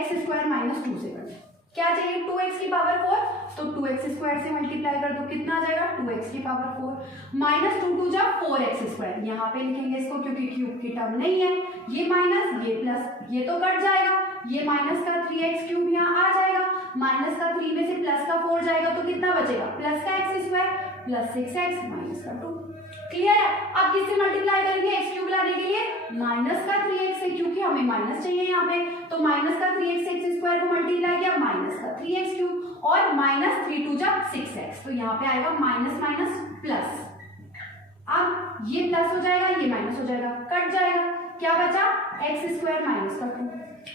x स्क्वायर माइनस 2 से करना है। क्या चाहिए? 2x की पावर 4, तो 2x स्क्वायर से मल्टीप्लाई कर दो। कितना आ जाएगा? 2x की पावर 4 माइनस 2 2 जा 4x स्क्वायर। यहाँ पे लिखेंगे इसको क्योंकि क्यूब की टर्म नहीं है। ये माइनस ये प्लस, ये तो कट जाएगा। ये माइनस का 3x क्यूब यहाँ आ जाएगा, माइनस का 3 में से प्लस का 4 जाएगा, तो कितना बचेगा? प्लस का x square plus 6x minus का 2। क्लियर है? अब किससे मल्टीप्लाई करेंगे x क्यूब लाने के लिए? माइनस का 3x से, क्योंकि हमें माइनस चाहिए यहाँ पे। तो माइनस का 3x x स्क्वायर को मल्टीप्लाई किया माइनस का 3x क्यूब और माइनस 3 2 जा 6x, तो यहाँ पे आएगा माइनस माइनस प्लस। अब ये प्लस हो जाएगा, ये माइनस हो जाएगा, कट जाएगा। क्या बचा? एक्स स्क्वायर माइनस का 2।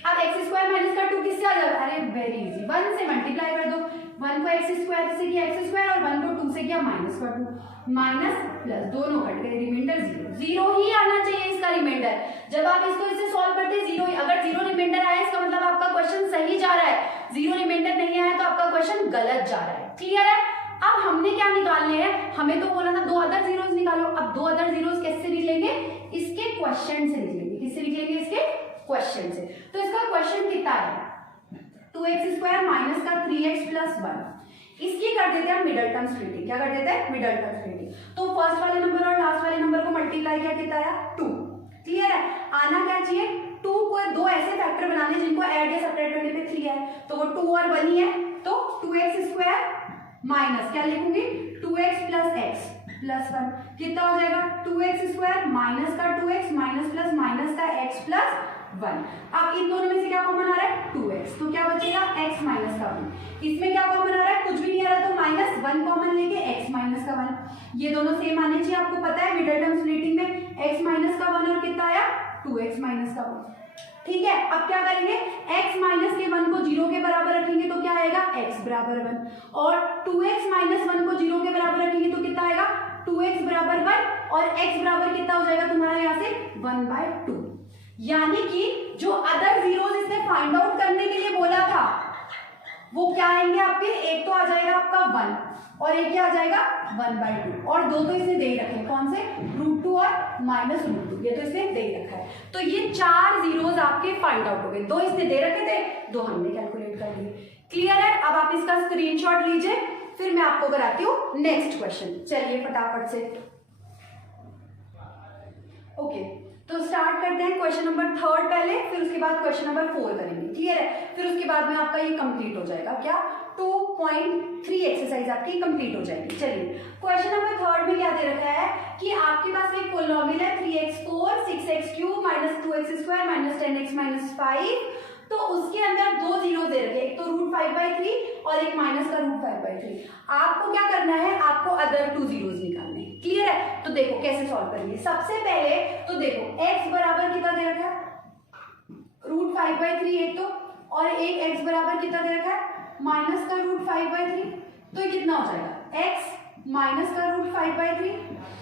अब एक्स स्क्वायर माइनस का 2 किससे आ जाएगा? अरे वेरी इजी, 1 से मल्टीप्लाई कर दो। 1 को एक्स स्क्वायर से किया एक्स स्क्वायर और 1 को 2 से किया माइनस का 2। माइनस प्लस दोनों कट गए, रिमाइंडर 0। 0 ही आना चाहिए इसका रिमाइंडर। जब आप इसको इससे सॉल्व करते हैं 0, अगर 0 रिमाइंडर आया इसका मतलब आपका क्वेश्चन सही जा रहा है। 0 रिमाइंडर नहीं आया तो आपका क्वेश्चन गलत जा रहा है। क्लियर है? अब हमने क्या निकालने हैं? हमें तो बोला था 2 अदर जीरोस निकालो। अब 2 अदर जीरोस कैसे निकलेंगे? इसके क्वेश्चन से निकलेंगे। किससे निकलेंगे? इसके क्वेश्चन से। तो इसका क्वेश्चन कितना है? 2x स्क्वायर माइनस का 3x प्लस 1। इसकी कर देते हैं मिडल टर्म स्प्लिटिंग। क्या कर देते हैं? Middle term splitting. तो फर्स्ट वाले नंबर और लास्ट वाले नंबर को मल्टीप्लाई किया, कितना आया? 2। क्लियर है? आना क्या चाहिए? 2 को 2 ऐसे फैक्टर बनाने जिनको ऐड या सब्ट्रैक्ट करने पे 3 है, तो वो 2 और 1 ही है। तो 2x स्क्वायर माइनस क्या लिखूंगी? 2x plus x plus 1। कितना हो जाएगा? 2x स्क्वायर माइनस का 2x माइनस प्लस माइनस का x प्लस 1। अब इन दोनों में से क्या कॉमन आ रहा है? 2x, तो क्या बचेगा? x माइनस का 1। इसमें क्या कॉमन आ रहा है? कुछ भी नहीं आ रहा, तो माइनस 1 कॉमन लेके x माइनस का 1। ये दोनों सेम आने चाहिए। आपको पता है मिडल टर्म स्प्लिटिंग में x माइनस का 1 और कितना आया? 2x माइनस का 1। ठीक है, अब क्या करेंगे? x माइनस के 1 को 0 के बराबर रखेंगे तो क्या आएगा? x बराबर 1। और 2x माइनस 1 को 0 के बराबर रखेंगे तो कितना आएगा? 2x बराबर 1 और x बराबर कितना हो जाएगा तुम्हारा यहाँ से? 1/2। यानी कि जो अदर जीरोस इसने फाइंड आउट करने के लिए बोला था वो क्या आएंगे आपके? एक तो आ जाएगा आपका 1 और एक क्या आ जाएगा? 1/2। और 2 तो इसने दे ही रखे। कौन से? √2 और माइनस √2, ये तो इसने दे ही रखा है। तो ये 4 जीरोस आपके फाइंड आउट हो गए। 2 इसने दे रखे थे, 2 हमने कैलकुलेट कर लिए। क्लियर है? अब आप इसका स्क्रीनशॉट लीजिए, फिर मैं आपको कराती हूँ नेक्स्ट क्वेश्चन। चलिए फटाफट से। ओके, तो स्टार्ट करते हैं क्वेश्चन नंबर 3 पहले, फिर उसके बाद क्वेश्चन नंबर 4 करेंगे। क्लियर है? फिर उसके बाद में आपका ये कंप्लीट हो जाएगा। क्या? 2.3 एक्सरसाइज आपकी कंप्लीट हो जाएगी। चलिए क्वेश्चन नंबर 3 में क्या दे रखा है कि आपके पास एक पोलिनोमियल है 3x4 6x³ minus 2x square minus 10x minus 5। तो उसके अंदर 2 जीरो दे रखे, एक तो √5/3 और एक माइनस का √5/3। आपको क्या करना है? आपको अदर 2 जीरोस निकालने। क्लियर है? तो देखो कैसे सॉल्व करेंगे। सबसे पहले तो देखो x बराबर कितना दे रखा है? √5/3 एक तो, और एक x बराबर कितना दे रखा है? माइनस का √5/3। तो ये कितना हो जाएगा? x माइनस का √5/3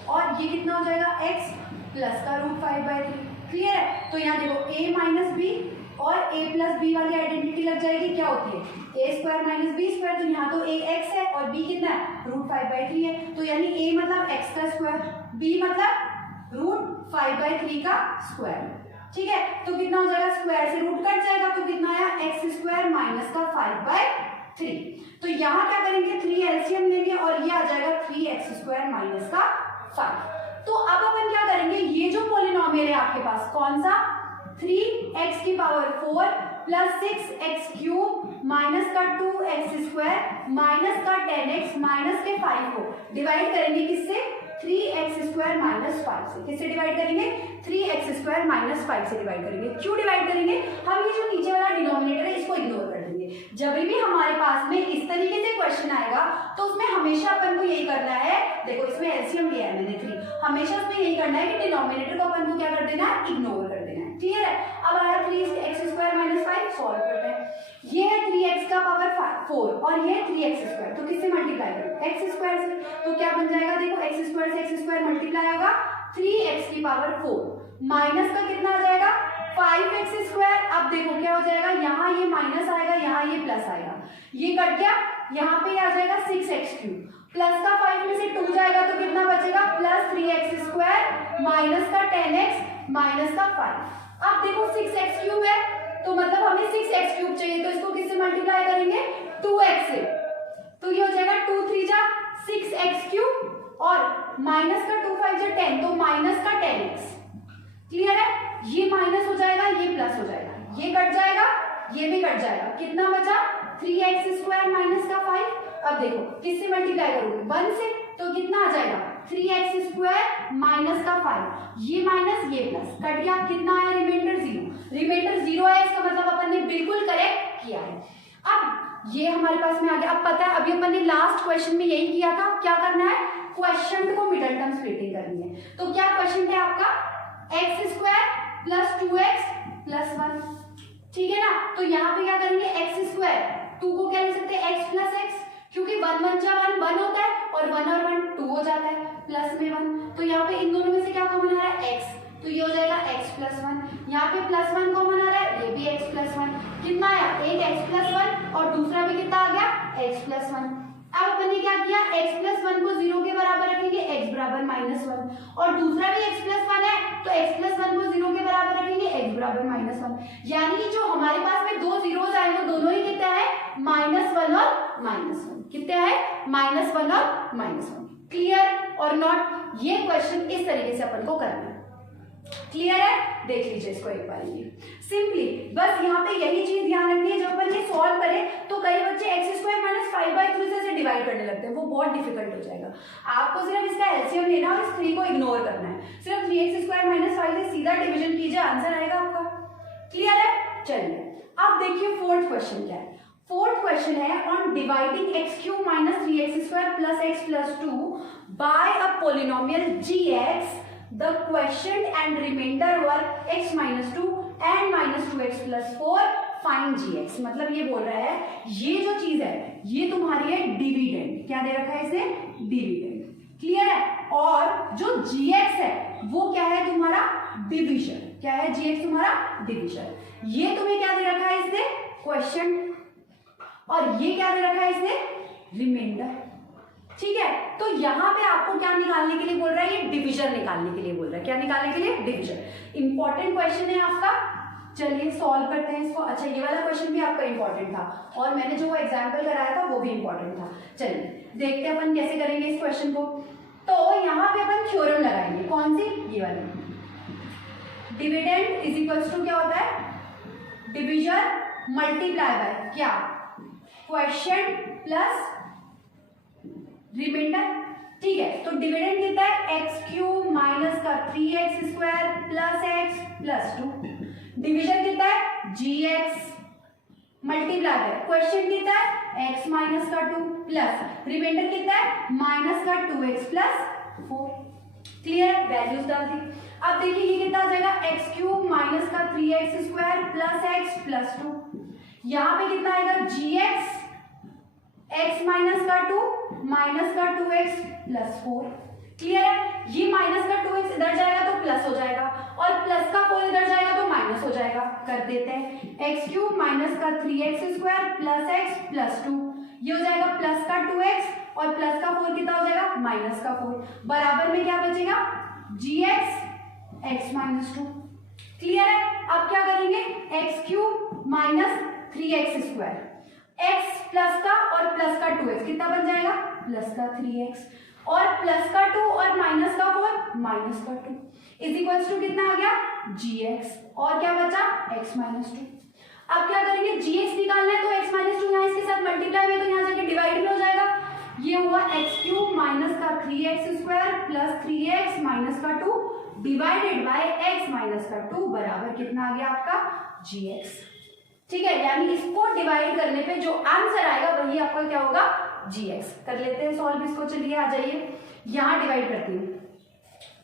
और ये कितना हो जाएगा? x प्लस का √5/3। क्लियर है? तो यहाँ देखो a माइनस बी और a प्लस बी वाली आइडेंटिटी लग जाएगी। क्या होती है? a square minus B square. तो यहाँ तो a x है और b कितना है? √5/3 है। तो यानी a मतलब x का स्क्वायर, b मतलब √5/3 का स्क्वायर। ठीक है, तो कितना हो जाएगा? स्क्वायर से रूट कट जाएगा, तो कितना आया? x स्क्वायर माइनस का 5/3। 3। तो यहाँ क्या करेंगे 3 एलसीएम लेंगे और ये आ जाएगा 3x² माइनस का 5। तो अब अपन क्या करेंगे, ये जो पॉलिनोमियल है आपके पास कौन सा 3x⁴ प्लस 6x³ माइनस का 2x² माइनस का 10x माइनस के 5 को डिवाइड करेंगे किससे 3x² माइनस 5 से। किससे डिवाइड करेंगे 3x² माइनस 5 से डिवाइड करेंगे। क्यों डिवाइड करेंगे, हम ये जो नीचे वाला डिनोमिनेटर है इसको इग्नोर कर देंगे। जब भी हमारे पास में इस तरीके से क्वेश्चन आएगा तो उसमें हमेशा अपन को यही करना है, देखो इसमें एलसीएम लिया है मैंने 3, हमेशा उसमें यही करना है कि डिनोमिनेटर को अपन को क्या कर देना है, इग्नोर कर देना है। क्लियर है। अब आया 3x² माइनस 5 सॉल्व करते हैं। ये है 3x⁴ और ये 3x², तो किससे मल्टीप्लाई करें x² से, तो क्या बन जाएगा, देखो x² से x² मल्टीप्लाई होगा 3x⁴ माइनस का कितना आ जाएगा 5x²। अब देखो क्या हो जाएगा, यहाँ ये माइनस आएगा, यहाँ ये प्लस आएगा, ये कट गया, यहाँ पे आ जाएगा 6x³ प्लस का 5 में से 2 जाएगा तो कितना बचेगा प्लस 3x² माइनस का 10x माइनस का 5। अब देखो 6x³ है तो मतलब हमें 6x³ चाहिए, तो इसको किससे मल्टीप्लाई करेंगे 2x से, तो ये हो जाएगा 2 3 जा 6x³ और माइनस का 2 5 जा 10, तो माइनस का 10x। क्लियर है, ये माइनस हो जाएगा, ये प्लस हो जाएगा, ये कट जाएगा, ये भी कट जाएगा, कितना बचा 3x² माइनस का 5। अब देखो किससे मल्टीप्लाई करोगे 1 से, तो कितना आ जाएगा 3x² माइनस का 5, ये माइनस ये प्लस कट गया, कितना आया रिमाइंडर 0। रिमाइंडर 0 आया, इसका मतलब अपन ने बिल्कुल करेक्ट किया है। अब ये हमारे पास में आ गया। अब पता है अभी अपन ने लास्ट क्वेश्चन में यही किया था, क्या करना है क्वेश्चन को मिडल टर्म स्प्लिटिंग करनी है। तो क्या क्वेश्चन है आपका x² प्लस 2x प्लस 1, ठीक है ना। तो यहाँ पे क्या करेंगे x², 2 को क्या लिख सकते हैं x प्लस x, क्योंकि 1 1 जा 1 1 होता है और 1 और 1 2 हो जाता है, प्लस में 1, तो यहाँ पे इन दोनों में से क्या कॉमन आ रहा है x, तो ये हो जाएगा x प्लस 1। यहाँ पे प्लस 1 कॉमन आ रहा है, ये भी x प्लस 1, कितना आया एक x प्लस 1 और दूसरा भी कितना आ गया x प्लस 1। अब अपन ने क्या किया x प्लस 1 को 0 के बराबर रखेंगे, x बराबर -1, और दूसरा भी x प्लस 1 है तो x प्लस 1 को 0 के बराबर रखेंगे, x बराबर -1। यानी कि जो हमारे पास में दो जीरोस आए वो दोनों ही कितना है -1 और -1, कितना है -1 और -1। क्लियर और नॉट, ये क्वेश्चन इस तरीके से अपन को करना है। क्लियर है, देख लीजिए इसको एक बार ये सिंपली, बस यहाँ पे यही चीज ध्यान रखनी है, जब अपन ये सॉल्व करें तो कई बच्चे x² माइनस 5/3 से डिवाइड करने लगते हैं, वो बहुत डिफिकल्ट हो जाएगा। आपको सिर्फ इसका एलसीएम लेना और इस 3 को इग्नोर करना है, सिर्फ 3x² माइनस 5 से सीधा डिवीजन कीजिए, आंसर आएगा आपका। क्लियर है, चलिए अब देखिए फोर्थ क्वेश्चन क्या है। फोर्थ क्वेश्चन है on dividing x³ minus 3x² plus x plus 2 by a polynomial gx, the question and remainder were x minus 2 and minus 2x plus 4, find gx। मतलब ये बोल रहा है ये जो चीज है ये तुम्हारी है डिविडेंड, क्या दे रखा है इसे डिविडेंड। क्लियर है, और जो gx है वो क्या है तुम्हारा डिवीजन, क्या है gx तुम्हारा डिवीजन। ये तुम्हें क्या दे रखा है इसने क्वेश्चन, और ये क्या दे रखा है इसने रिमाइंडर। ठीक है, तो यहाँ पे आपको क्या निकालने के लिए बोल रहा है, ये डिवीजन निकालने के लिए बोल रहा है, क्या निकालने के लिए डिवीजन। इंपॉर्टेंट क्वेश्चन है आपका, चलिए सॉल्व करते हैं इसको। अच्छा ये वाला क्वेश्चन भी आपका इंपॉर्टेंट था और मैंने जो वो एग्जांपल कराया था वो भी इंपॉर्टेंट था। चलिए देखते हैं अपन कैसे करेंगे इस क्वेश्चन को। तो यहाँ पे अपन थ्योरम लगाएंगे, कौन सी, ये वाली। डिविडेंड इज इक्वल्स टू क्या होता है डिवीजन मल्टीप्लाई बाय क्या क्वेश्चन प्लस रिमाइंडर। ठीक है, तो डिविडेंड कितना है x³ माइनस का 3x² plus x plus 2, division कितना है gx मल्टीप्लाई है, क्वेश्चन कितना है x माइनस का 2 प्लस रिमाइंडर कितना है माइनस का 2x प्लस 4। क्लियर, वैल्यूज डाल दी। अब देखिए ये कितना आ जाएगा x³ माइनस का 3x² प्लस x प्लस 2, यहाँ पे कितना आएगा gx x माइनस का 2 माइनस का 2x प्लस 4। क्लियर है, ये माइनस का 2x इधर जाएगा तो प्लस हो जाएगा और प्लस का 4 इधर जाएगा तो माइनस हो जाएगा। कर देते हैं x³ माइनस का 3x² प्लस x प्लस 2, ये हो जाएगा प्लस का 2x और प्लस का 4 कितना हो जाएगा माइनस का 4, बराबर में क्या बचेगा gx x माइनस 2। क्लियर है, अब क्या करेंगे x³ minus 3x² x plus का और प्लस का 2x कितना बन जाएगा, प्लस का 3x, और प्लस का 2 और माइनस का 4 माइनस का 2 इज इक्वल्स टू कितना आ गया, gx, और क्या बचा, x माइनस 2। अब क्या करेंगे, gx निकालना है तो x माइनस 2 यहाँ इसके साथ मल्टीप्लाई में, तो यहाँ जाके डिवाइड में हो जाएगा, ये हुआ x क्यूब माइनस का 3x square plus 3x minus का 2 डिवाइडेड बाय x माइनस का 2 बराबर कितना आ गया आपका, gx। ठीक है, यानी इसको डिवाइड करने पे जो आंसर आएगा वही आपका क्या होगा, gx। कर लेते हैं सॉल्व इसको, चलिए आ जाइए, यहाँ डिवाइड करती हूँ,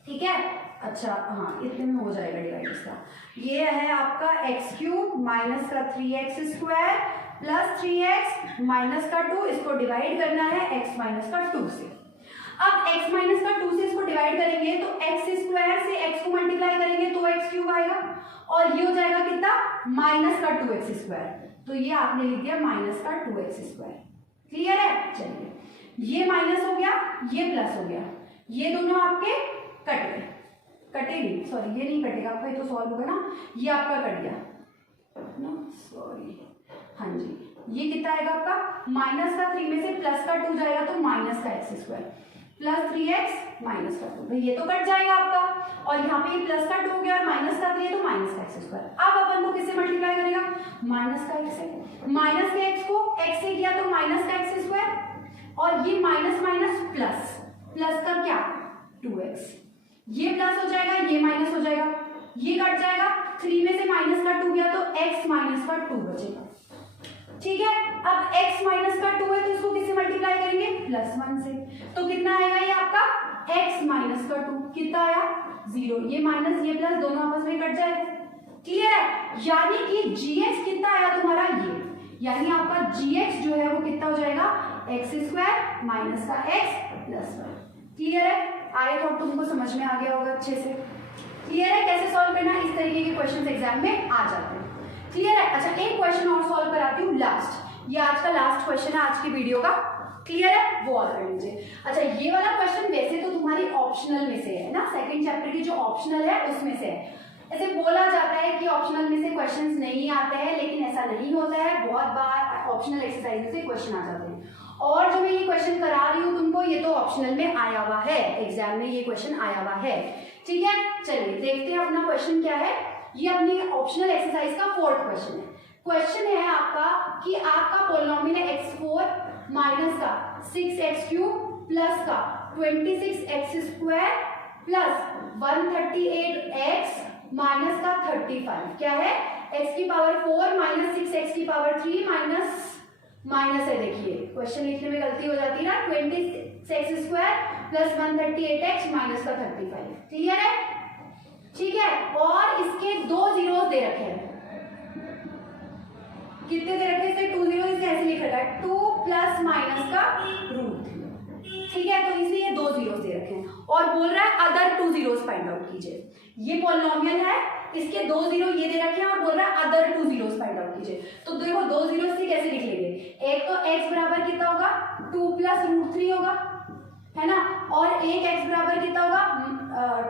ठीक है, अच्छा हाँ इतने में हो जाएगा डिवाइड इसका। ये है आपका x क्यूब माइनस का 3x square plus 3x minus का 2, इसको डिवाइड करना है x माइनस का 2 से। अब x माइनस का 2 से इसको डिवाइड करेंगे तो x स्क्वायर से x को मल्टीप्लाई करेंगे तो x क्यूब आएगा, और ये हो जाएगा कितना, माइनस का 2x स्क्वायर, तो ये आपने लिख दिया माइनस का 2x स्क्वायर। क्लियर है, चलिए ये माइनस हो गया, ये प्लस हो गया, ये दोनों आपके कट गए, कटेगी सॉरी ये नहीं कटेगा आपका, ये तो सॉल्व होगा ना, ये आपका कट गया ना, सॉरी हाँ जी, ये कितना आएगा आपका, माइनस का 3 में से प्लस का 2 जाएगा तो माइनस का x square plus 3x minus का 2, भाई ये तो कट जाएगा आपका, और यहाँ पे ये प्लस का 2 हो गया और माइनस का 3 तो माइनस का x स्क्वायर। अब अपन को किससे मल्टीप्लाई करेगा, माइनस का x है, माइनस के x को x से किया तो माइनस का x स्क्वायर, और ये माइनस माइनस प्लस, प्लस का क्या 2x, ये प्लस हो जाएगा, ये माइनस हो जाएगा, ये कट जाएगा, 3 में से माइनस का 2 गया तो x माइनस का 2 बचेगा। ठीक है, अब x माइनस का 2 है तो इसको किससे मल्टीप्लाई करेंगे, प्लस 1 से, तो कितना आएगा ये आपका x माइनस का 2, कितना आया 0, ये माइनस ये प्लस दोनों आपस में कट जाएगा। क्लियर है, यानी कि gx कितना आया तुम्हारा ये, यानी आपका gx जो है वो कितना हो जाएगा, x स्क्वायर माइनस का x प्लस 1। क्लियर है, आई थॉट तुमको समझ में आ गया होगा अच्छे से। क्लियर है कैसे सॉल्व करना, इस तरीके के क्वेश्चन एग्जाम में आ जाते हैं। क्लियर है, अच्छा एक क्वेश्चन और सॉल्व कराती हूँ लास्ट, ये आज का लास्ट क्वेश्चन है आज की वीडियो का। क्लियर है, वो और कर लीजिए। अच्छा ये वाला क्वेश्चन वैसे तो तुम्हारी ऑप्शनल में से है ना, सेकंड चैप्टर की जो ऑप्शनल है उसमें से है। ऐसे बोला जाता है कि ऑप्शनल में से क्वेश्चंस नहीं आते हैं, लेकिन ऐसा नहीं होता है, बहुत बार ऑप्शनल एक्सरसाइज में से क्वेश्चन आ जाते हैं। और जो मैं ये क्वेश्चन करा रही हूँ तुमको, ये तो ऑप्शनल में आया हुआ है, एग्जाम में ये क्वेश्चन आया हुआ है। ठीक है, चलिए देखते हैं अपना क्वेश्चन क्या है। ये अपनी ऑप्शनल एक्सरसाइज का 4th क्वेश्चन है। क्वेश्चन है आपका कि आपका पॉलिनोमियल है x4 माइनस का 6x³ प्लस का 26x square plus 138x minus का 35। क्या है, x की पावर 4 माइनस 6x की पावर 3 माइनस है, देखिए क्वेश्चन लिखने में गलती हो जाती है ना, 26x square plus 138x minus का 35। क्लियर है, ठीक है, और इसके 2 जीरोस दे रखे हैं, कितने दे रखे हैं, इसके 2 जीरो, इसके ऐसे लिख रखा है 2 प्लस माइनस का √3। ठीक है, तो इसलिए ये 2 जीरोस दे रखे हैं और बोल रहा है अदर 2 जीरोस फाइंड आउट कीजिए। ये पॉलिनोमियल है, इसके 2 जीरो ये दे रखे हैं और बोल रहा है अदर 2 जीरोस फाइंड आउट कीजिए। तो देखो 2 जीरोस से कैसे लिख लेंगे, एक तो x बराबर कितना होगा 2 प्लस √3 होगा, है ना, और एक x बराबर कितना होगा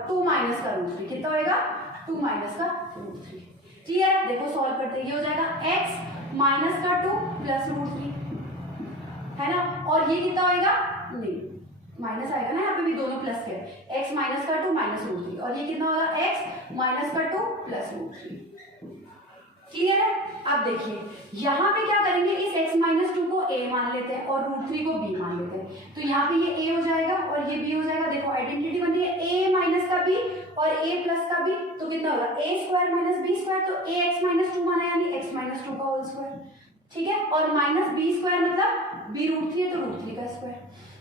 2 माइनस का √3, कितना होगा 2 माइनस का √3। क्लियर, देखो सॉल्व करते ये हो जाएगा x माइनस का 2 प्लस √3, है ना, और ये कितना होगा, नहीं माइनस आएगा ना, यहाँ पे भी दोनों प्लस के, x माइनस का 2 माइनस √3, और ये कितना होगा x माइनस का 2 प्लस √3। क्लियर है, अब देखिए यहाँ पे क्या करेंगे, इस x माइनस 2 को a मान लेते हैं और √3 को b मान लेते हैं, तो यहाँ पे ये a हो जाएगा और ये b हो जाएगा। देखो आइडेंटिटी बन रही है a माइनस का b और a प्लस का b, तो कितना होगा a square minus b square, तो a x माइनस 2 माना यानी x माइनस 2 का होल स्क्वायर। ठीक है, और माइनस b स्क्वायर मतलब b √3 है तो √3 का स्क्वायर।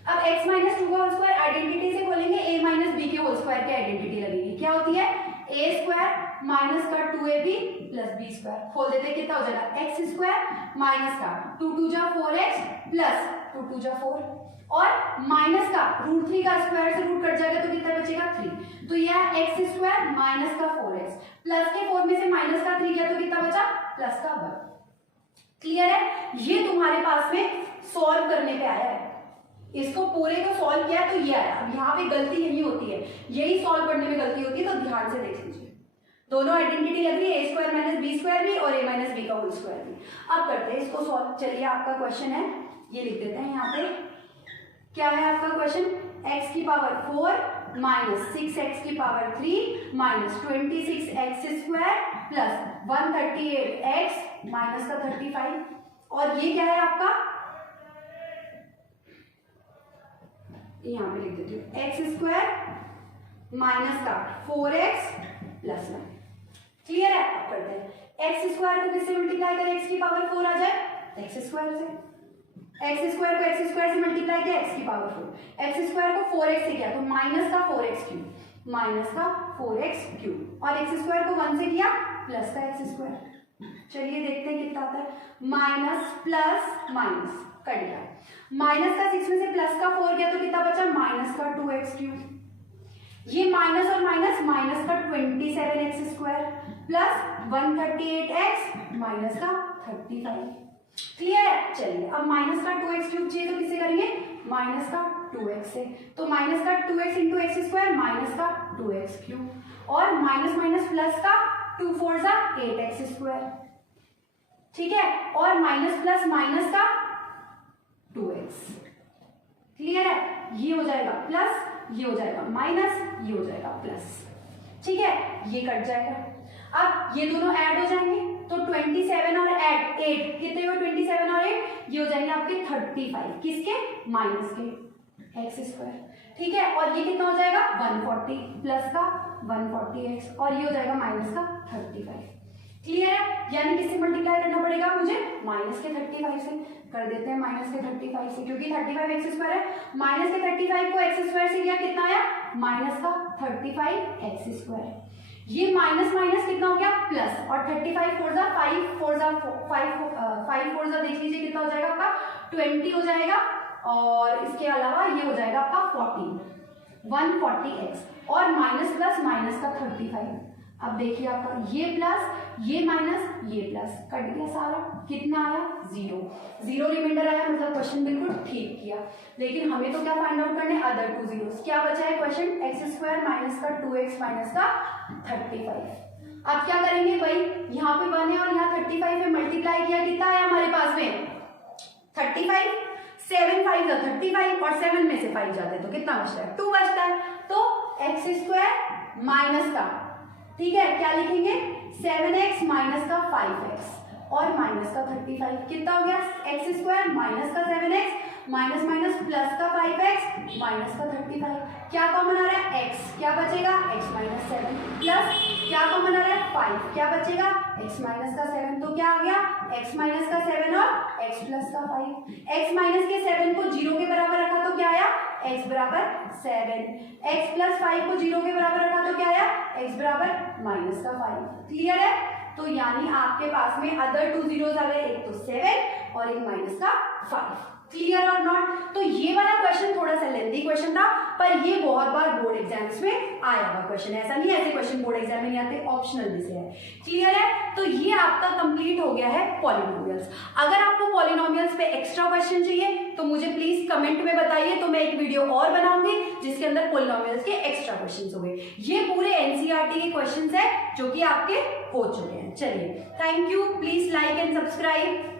अब x माइनस 2 का होल स्क्वायर आइडेंटिटी से खोलेंगे, a माइनस b के होल स्क्वायर की आइडेंटिटी लगेगी, क्या होती है a स्क्वायर माइनस का 2ab प्लस b स्क्वायर। खोल देते हैं, कितना हो जाएगा x स्क्वायर माइनस का 2 2 जा 4x प्लस 2 2 जा 4, और माइनस का √3 का स्क्वायर से रूट कट जाएगा तो कितना बचेगा 3, तो यह x स्क्वायर माइनस का 4x प्लस के 4 में से माइनस का 3 गया तो कितना बचा प्लस का 1। क्लियर है, ये तुम्हारे पास में सॉल्व करने पे आया है, इसको पूरे को सॉल्व किया तो ये आया। अब यहाँ पे गलती यही होती है, यही सॉल्व करने में गलती होती है, तो ध्यान से देख लीजिए। दोनों आइडेंटिटी लग रही है, ए स्क्वायर माइनस बी स्क्वायर भी और ए माइनस बी का होल स्क्वायर भी। अब करते हैं इसको सॉल्व। चलिए आपका क्वेश्चन है, ये लिख देते हैं यहाँ पे। क्या है आपका क्वेश्चन? x की पावर 4 माइनस 6x की power 3 minus 26x square plus 138x minus का 35। और ये क्या है आपका? यहाँ पे लिख देती हूँ, एक्स स्क्वायर माइनस का 4x प्लस 1। क्लियर है? अब करते हैं एक्स स्क्वायर को किससे मल्टीप्लाई करें एक्स की पावर 4 आ जाए? एक्स स्क्वायर से। एक्स स्क्वायर को एक्स स्क्वायर से मल्टीप्लाई किया एक्स की पावर 4, एक्स स्क्वायर को 4x से किया तो माइनस का 4x क्यूब, माइनस का 4x क्यूब, और एक्स स्क्वायर को 1 से किया प्लस का एक्स स्क्वायर। चलिए देखते हैं कितना आता है। माइनस प्लस माइनस कट गया, माइनस का 6 में से प्लस का 4 गया तो कितना बचा? माइनस का 2x क्यूब। ये माइनस और माइनस, माइनस का 27x square plus 138x minus का 35। क्लियर है? चलिए अब माइनस का 2x क्यूब चाहिए तो किसे करेंगे? माइनस का 2x से। तो माइनस का 2x into x square minus का 2x क्यूब, और माइनस माइनस प्लस का 2 4 जा 8x स्क्वायर। ठीक है? और माइनस प्लस माइनस का 2x। क्लियर है? ये हो जाएगा प्लस, ये हो जाएगा माइनस, ये हो जाएगा प्लस। ठीक है? ये कट जाएगा। अब ये दोनों ऐड हो जाएंगे तो 27 और 8 कितने हुए? 27 और 8 ये हो जाएंगे आपके 35। किसके? माइनस के एक्स स्क्वायर। ठीक है? और ये कितना हो जाएगा? 140 प्लस का 140x, और ये हो जाएगा माइनस का 35। क्लियर है? यानी किससे मल्टीप्लाई करना पड़ेगा मुझे? माइनस के 35 से। कर देते हैं माइनस के 35 से, क्योंकि 35 एक्स स्क्वायर है। माइनस के 35 को एक्स स्क्वायर से किया कितना आया? माइनस का 35 एक्स स्क्वायर। ये माइनस माइनस कितना हो गया? प्लस, और 35 4 जा 5 4 जा 5 4 जा देख लीजिए कितना हो जाएगा आपका? 20 हो जाएगा, और इसके अलावा ये हो जाएगा आपका 40 140x, और माइनस प्लस माइनस का 35। अब देखिए आपका ये प्लस, ये माइनस, ये प्लस, कट गया सारा। कितना आया? 0 0 रिमाइंडर आया, मतलब क्वेश्चन बिल्कुल ठीक किया। लेकिन हमें तो क्या फाइंड आउट करने? Other 2 zeros। क्या बचा है क्वेश्चन? एक्स स्क्वायर माइनस का 2x माइनस का 35। अब क्या करेंगे भाई? यहाँ पे 1 है और यहाँ 35 है, मल्टीप्लाई किया कितना आया हमारे पास में? 35। 7 5 35, और 7 में से 5 जाते तो कितना बचता है? 2 बचता है। तो एक्स स्क्वायर माइनस का, ठीक है, क्या लिखेंगे? 7x माइनस का 5x और माइनस का 35। कितना हो गया? एक्स स्क्वायर माइनस का 7x माइनस माइनस प्लस का 5x माइनस का 35। क्या कॉमन आ रहा है? x। क्या बचेगा? x माइनस 7 प्लस क्या कॉमन आ रहा है? 5। क्या बचेगा? x माइनस का 7। तो क्या आ गया? x माइनस का 7 और x प्लस का 5। x माइनस के 7 को 0 के बराबर रखा तो क्या आया? x बराबर 7। x प्लस 5 को 0 के बराबर रखा तो क्या आया? x बराबर माइनस का 5। क्लियर है? तो यानी आपके पास में अदर 2 zeros आ गए, एक तो 7 और एक माइनस का 5। क्लियर और नॉट? तो ये वाला क्वेश्चन थोड़ा सा लेंथी क्वेश्चन था, पर ये बहुत बार बोर्ड एग्जाम्स में आया हुआ क्वेश्चन। ऐसा नहीं ऐसे क्वेश्चन बोर्ड एग्जाम में नहीं आते, ऑप्शनल में से है। क्लियर है? तो ये आपका कंप्लीट हो गया है पॉलिनोमियल्स। अगर आपको पॉलिनोमियल्स पे एक्स्ट्रा क्वेश्चन चाहिए तो मुझे प्लीज कमेंट में बताइए, तो मैं एक वीडियो और बनाऊंगी जिसके अंदर पॉलिनोमियल्स के एक्स्ट्रा क्वेश्चन होंगे। ये पूरे एनसीईआरटी के क्वेश्चन है जो कि आपके हो चुके हैं। चलिए, thank you, please like and subscribe.